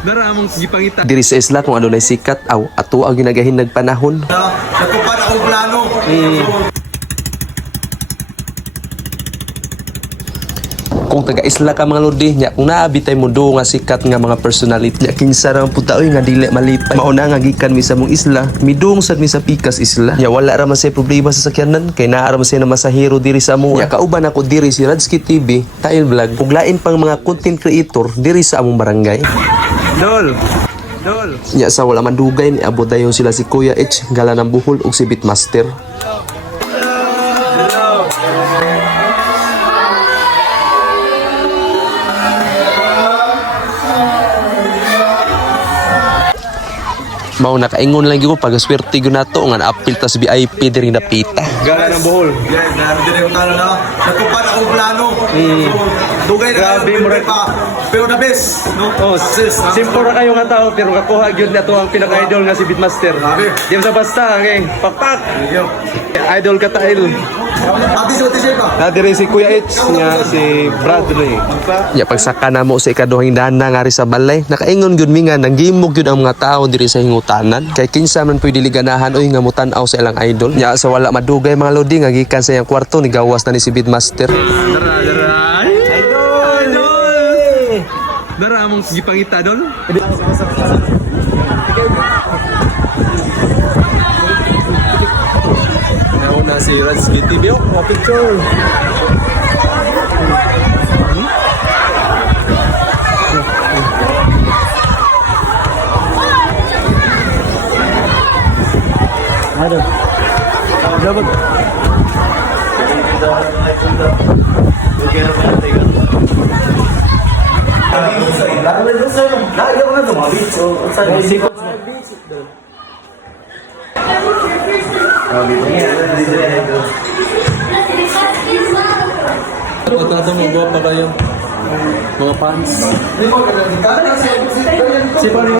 Naramong gipangita. Diri sa isla kung adunay sikat aw ato ang ginagahin nagpanahon. Natupad akong plano. Kung taga-isla ka mga lodi nya kung naabitay mo do nga sikat nga mga personality nya kinsa ra puta oy nga dili malipay mauna nga gikan mi sa mong isla midung sad mi sa pikas isla nya wala ra man say problema sa sakyanan kay naa ra man say na masahero diri sa amo nya kauban ako diri si Radski TV Tail Vlog ug lain pang mga content creator diri sa among barangay. Dol. Nya sa wala man dugay ni abot dayon sila si Kuya H gala ng Buhol ug si Beatmaster. Mao nakaingon lang gyud ko pag swerte gyud nato nga naapil ta sa VIP diri napita. Gala ng Bohol. Yan, dami din yung talo na. Natupad akong plano. Dugay na Grabe, kayo, murag- pa. Pero the best. No? Oh, simple ra kayo nga tao pero kakuha gyud na to ang pinaka-idol nga si Beatmaster. Grabe. Di mo sa basta kay pakpak. Yo. Idol ka tail. Ati sa tisay pa. Na diri si Kuya H nga si Bradley. Nya pagsaka na mo sa ikaduhang dana nga ri sa balay nakaingon gyud mi nga nanggimog gyud ang mga tao diri sa hingutanan kay kinsa man pwede liganahan oy nga mutan-aw sa ilang idol. Nya sa wala madugay mga lodi nga gikan sa iyang kwarto ni gawas na ni si Beatmaster. Dara. Idol. Naramong gipangita dol. Nauna si Radski TV oh, picture. Ito mo pa kayo. Mga fans.